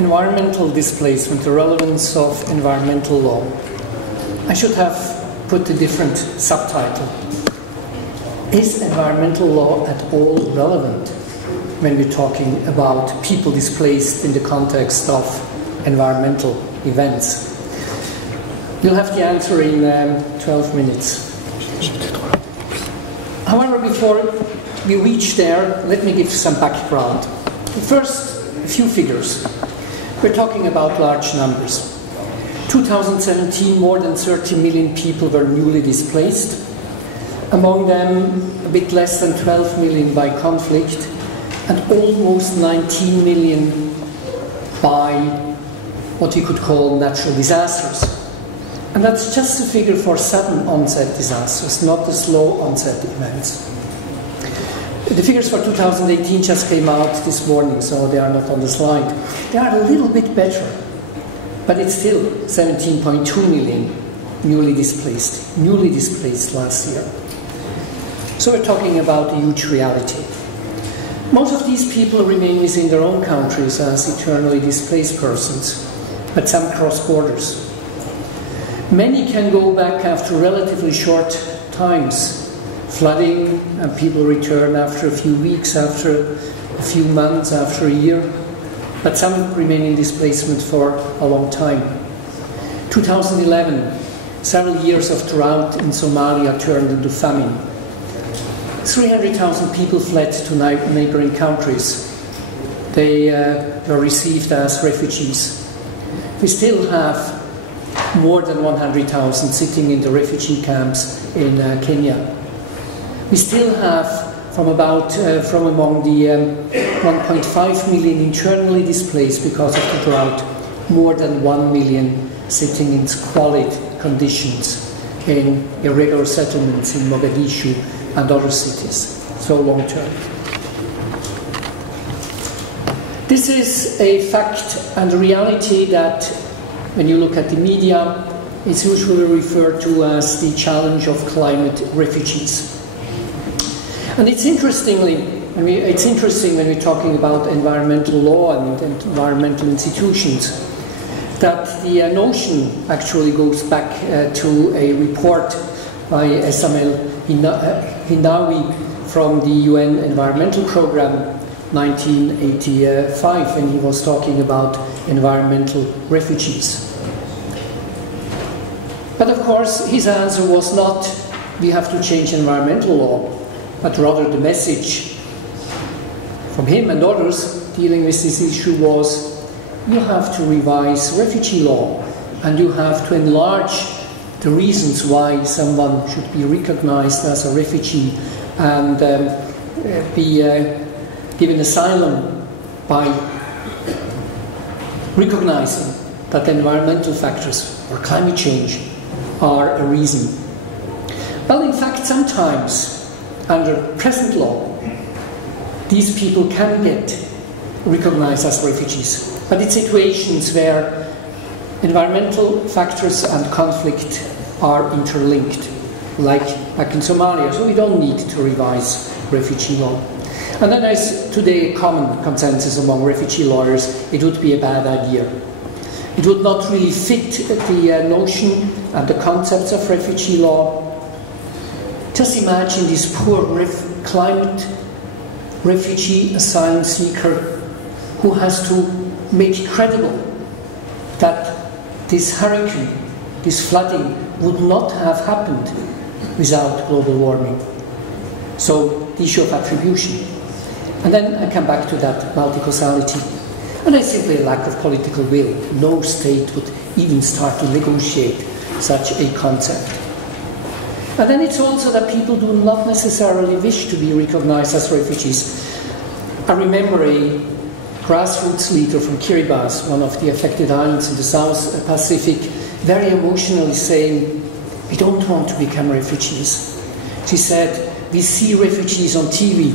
environmental displacement, the relevance of environmental law. I should have put a different subtitle. Is environmental law at all relevant when we're talking about people displaced in the context of environmental events? You'll have the answer in 12 minutes. However, before we reach there, let me give some background. First, a few figures. We're talking about large numbers. 2017, more than 30 million people were newly displaced. Among them, a bit less than 12 million by conflict, and almost 19 million by what we could call natural disasters. And that's just a figure for sudden onset disasters, not the slow onset events. The figures for 2018 just came out this morning, so they are not on the slide. They are a little bit better, but it's still 17.2 million newly displaced last year. So we're talking about a huge reality. Most of these people remain within their own countries as eternally displaced persons, but some cross borders. Many can go back after relatively short times, flooding, and people return after a few weeks, after a few months, after a year, but some remain in displacement for a long time. 2011, several years of drought in Somalia turned into famine. 300,000 people fled to neighboring countries. They were received as refugees. We still have more than 100,000 sitting in the refugee camps in Kenya. We still have from among the 1.5 million internally displaced because of the drought, more than 1 million sitting in squalid conditions in irregular settlements in Mogadishu and other cities, so long term. This is a fact and a reality that, when you look at the media, it's usually referred to as the challenge of climate refugees. And it's interesting when we're talking about environmental law and environmental institutions, that the notion actually goes back to a report by Samuel Hinawi from the UN Environmental Programme 1985, when he was talking about environmental refugees. But of course, his answer was not, we have to change environmental law, but rather the message from him and others dealing with this issue was, you have to revise refugee law, and you have to enlarge the reasons why someone should be recognized as a refugee and be given asylum by recognizing that environmental factors or climate change are a reason. Well, in fact, sometimes under present law, these people can get recognized as refugees, but in situations where environmental factors and conflict are interlinked, like back in Somalia, so we don't need to revise refugee law. And then there's today a common consensus among refugee lawyers, it would be a bad idea. It would not really fit the notion and the concepts of refugee law. Just imagine this poor climate refugee asylum seeker who has to make it credible that this hurricane, this flooding, would not have happened without global warming. So, the issue of attribution. And then I come back to that multi-causality. And it's simply a lack of political will. No state would even start to negotiate such a concept. And then it's also that people do not necessarily wish to be recognized as refugees. I remember a grassroots leader from Kiribati, one of the affected islands in the South Pacific, very emotionally saying, we don't want to become refugees. She said, we see refugees on TV.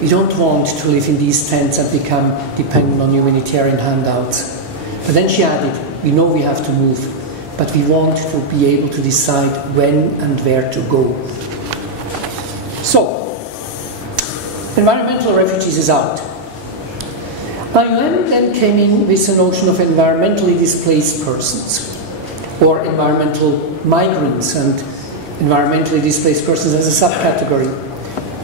We don't want to live in these tents and become dependent on humanitarian handouts. But then she added, we know we have to move, but we want to be able to decide when and where to go. So, environmental refugees is out. IUM then came in with the notion of environmentally displaced persons, or environmental migrants, and environmentally displaced persons as a subcategory.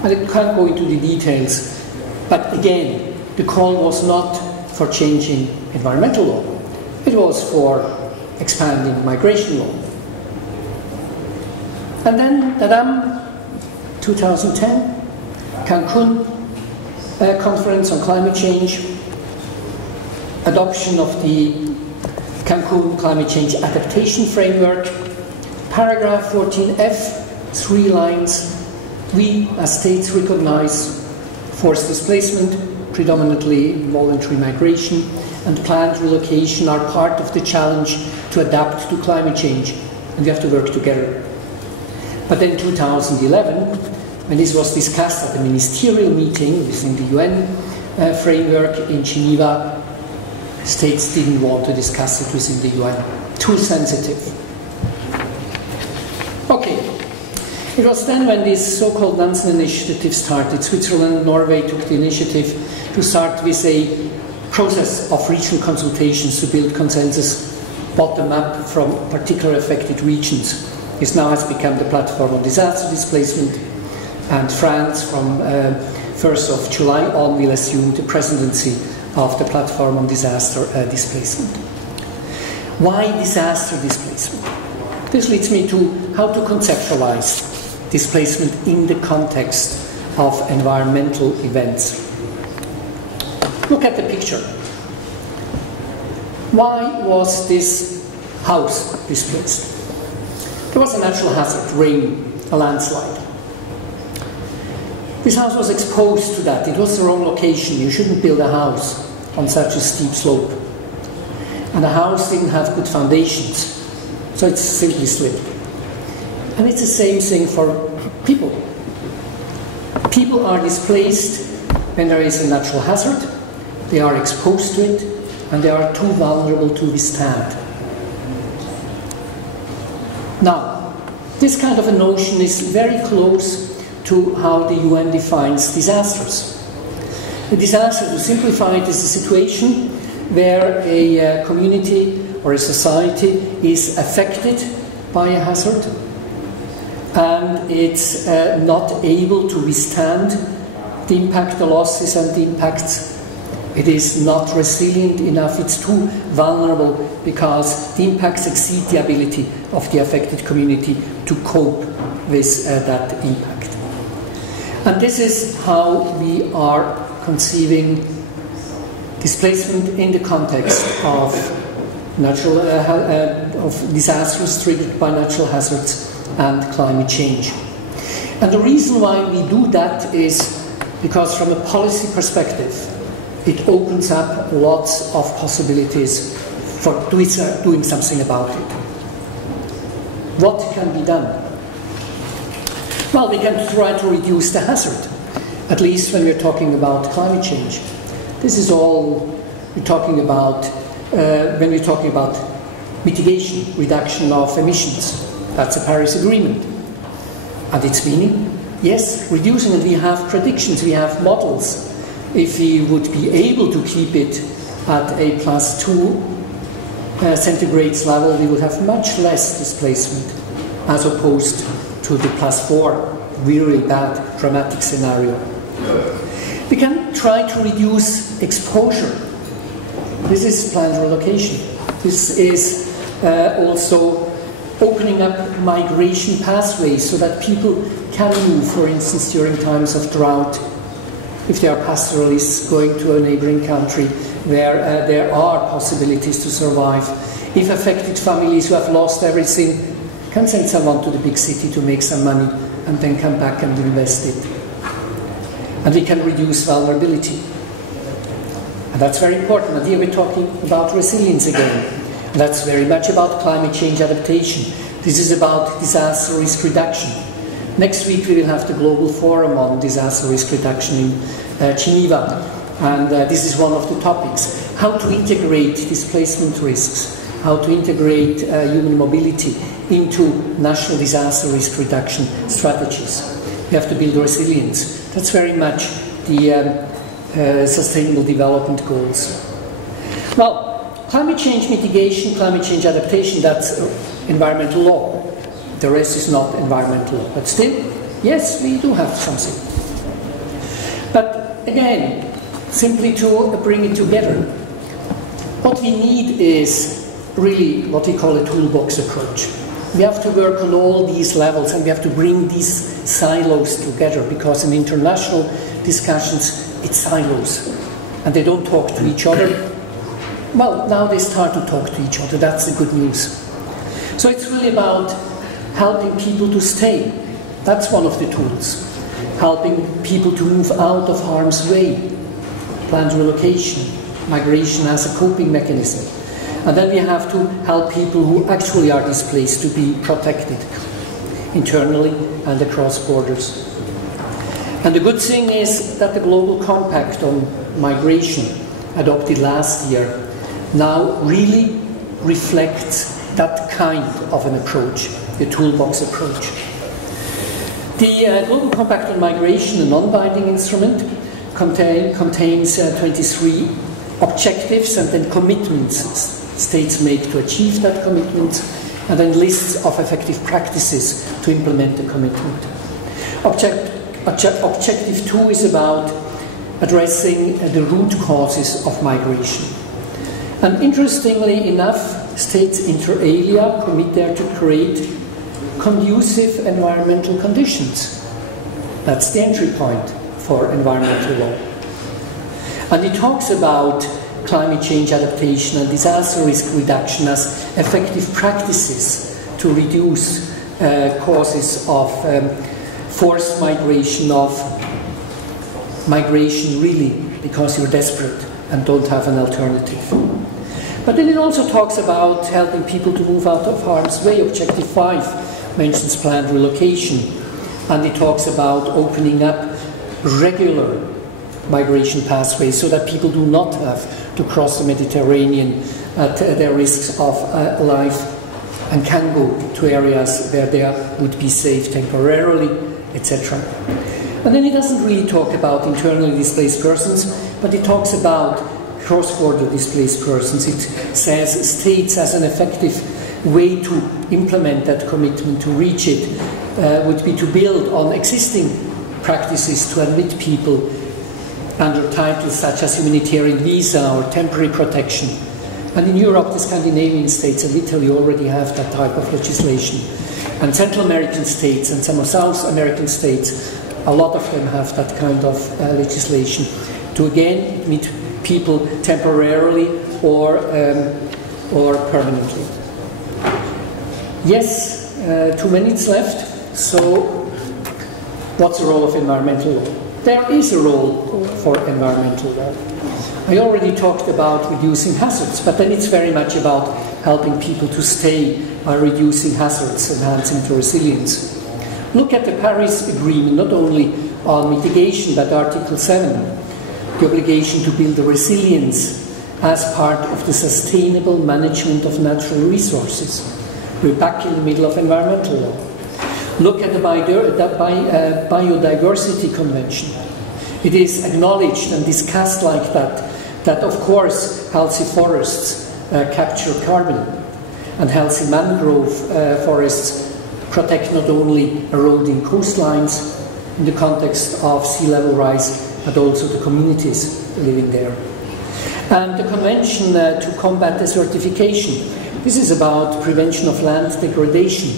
And I can't go into the details, but again, the call was not for changing environmental law, it was for expanding migration law. And then, Dadam, 2010, Cancun conference on climate change, adoption of the Cancun Climate Change Adaptation Framework, paragraph 14F, 3 lines. We, as states, recognize forced displacement, predominantly voluntary migration, and planned relocation are part of the challenge to adapt to climate change, and we have to work together. But then 2011, when this was discussed at the ministerial meeting within the UN framework in Geneva, states didn't want to discuss it within the UN. Too sensitive. Okay. It was then when this so-called Nansen initiative started. Switzerland and Norway took the initiative to start with a process of regional consultations to build consensus bottom-up from particular affected regions. This now has become the platform on disaster displacement, and France from 1st of July on will assume the presidency of the platform on disaster displacement. Why disaster displacement? This leads me to how to conceptualize displacement in the context of environmental events. Look at the picture. Why was this house displaced? There was a natural hazard, rain, a landslide. This house was exposed to that. It was the wrong location. You shouldn't build a house on such a steep slope. And the house didn't have good foundations, so it simply slipped. And it's the same thing for people. People are displaced when there is a natural hazard, they are exposed to it, and they are too vulnerable to withstand. Now, this kind of a notion is very close to how the UN defines disasters. A disaster, to simplify it, is a situation where a community or a society is affected by a hazard and it's not able to withstand the impact, the losses and the impacts. It is not resilient enough, it's too vulnerable because the impacts exceed the ability of the affected community to cope with that impact. And this is how we are conceiving displacement in the context of natural of disasters triggered by natural hazards and climate change. And the reason why we do that is because from a policy perspective, it opens up lots of possibilities for doing something about it. What can be done? Well, we can try to reduce the hazard, at least when we're talking about climate change. This is all we're talking about when we're talking about mitigation, reduction of emissions. That's a Paris Agreement. And its meaning? Yes, reducing it. We have predictions, we have models. If we would be able to keep it at a +2 centigrades level, we would have much less displacement as opposed to the +4, really bad, dramatic scenario. We can try to reduce exposure. This is planned relocation. This is also opening up migration pathways so that people can move, for instance, during times of drought. If they are pastoralists going to a neighboring country where there are possibilities to survive. If affected families who have lost everything can send someone to the big city to make some money and then come back and invest it. And we can reduce vulnerability. And that's very important. And here we're talking about resilience again. And that's very much about climate change adaptation. This is about disaster risk reduction. Next week we will have the Global Forum on Disaster Risk Reduction in Geneva. And this is one of the topics. How to integrate displacement risks, how to integrate human mobility into national disaster risk reduction strategies. We have to build resilience. That's very much the Sustainable Development Goals. Well, climate change mitigation, climate change adaptation, that's environmental law. The rest is not environmental law. But still, yes, we do have something. But again, simply to bring it together, what we need is really what we call a toolbox approach. We have to work on all these levels, and we have to bring these silos together, because in international discussions it's silos and they don't talk to each other. Well, now they start to talk to each other. That's the good news. So it's really about helping people to stay. That's one of the tools. Helping people to move out of harm's way, planned relocation, migration as a coping mechanism. And then we have to help people who actually are displaced to be protected internally and across borders. And the good thing is that the Global Compact on Migration, adopted last year, now really reflects that kind of an approach, the toolbox approach. The Global Compact on Migration, a non-binding instrument, contains 23 objectives and then commitments states make to achieve that commitment, and then lists of effective practices to implement the commitment. Objective 2 is about addressing the root causes of migration. And interestingly enough, states inter alia commit there to create conducive environmental conditions. That's the entry point for environmental law. And it talks about climate change adaptation and disaster risk reduction as effective practices to reduce causes of forced migration, of migration really because you're desperate and don't have an alternative. But then it also talks about helping people to move out of harm's way. Objective 5 mentions planned relocation, and it talks about opening up regular migration pathways so that people do not have to cross the Mediterranean at their risks of life, and can go to areas where they would be safe temporarily, etc. And then it doesn't really talk about internally displaced persons, but it talks about cross-border displaced persons. It says states as an effective way to implement that commitment, to reach it, would be to build on existing practices to admit people under titles such as humanitarian visa or temporary protection. And in Europe, the Scandinavian states and Italy already have that type of legislation. And Central American states and some of South American states, a lot of them have that kind of legislation to again meet people temporarily or permanently. Yes, 2 minutes left. So, what's the role of environmental law? There is a role for environmental law. I already talked about reducing hazards, but then it's very much about helping people to stay by reducing hazards, enhancing the resilience. Look at the Paris Agreement, not only on mitigation, but Article 7, the obligation to build the resilience as part of the sustainable management of natural resources. We're back in the middle of environmental law. Look at the Biodiversity Convention. It is acknowledged and discussed like that of course healthy forests capture carbon, and healthy mangrove forests protect not only eroding coastlines in the context of sea level rise, but also the communities living there. And the Convention to combat desertification. This is about prevention of land degradation.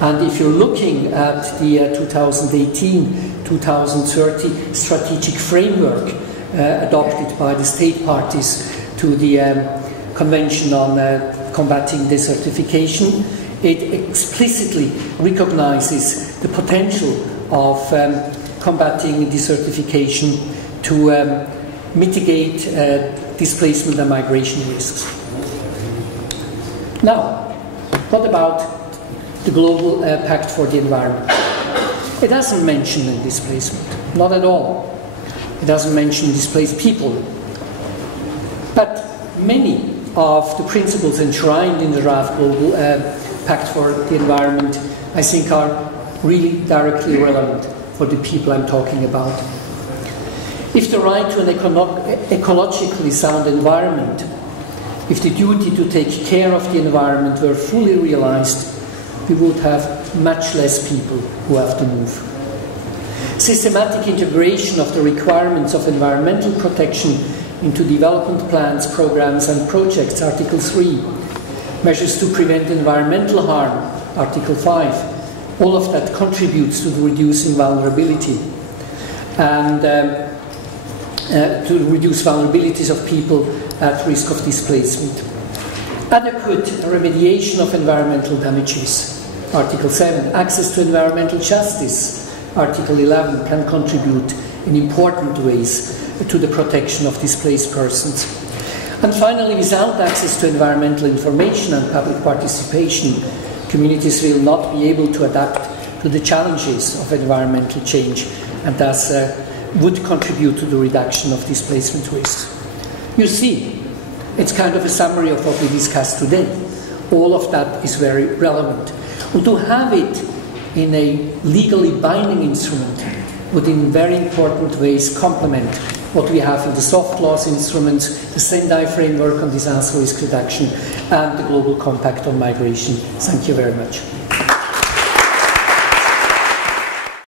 And if you're looking at the 2018-2030 strategic framework adopted by the state parties to the Convention on combating desertification, it explicitly recognizes the potential of combating desertification to mitigate displacement and migration risks. Now, what about the Global Pact for the Environment? It doesn't mention displacement, not at all. It doesn't mention displaced people. But many of the principles enshrined in the draft Global Pact for the Environment, I think, are really directly relevant for the people I'm talking about. If the right to an ecologically sound environment, if the duty to take care of the environment were fully realized, we would have much less people who have to move. Systematic integration of the requirements of environmental protection into development plans, programs and projects, Article 3. Measures to prevent environmental harm, Article 5. All of that contributes to the reducing vulnerability and to reduce vulnerabilities of people at risk of displacement. Adequate remediation of environmental damages, Article 7. Access to environmental justice, Article 11, can contribute in important ways to the protection of displaced persons. And finally, without access to environmental information and public participation, communities will not be able to adapt to the challenges of environmental change and thus would contribute to the reduction of displacement risks. You see, it's kind of a summary of what we discussed today. All of that is very relevant. And to have it in a legally binding instrument would in very important ways complement what we have in the soft laws instruments, the Sendai framework on disaster risk reduction, and the Global Compact on migration. Thank you very much.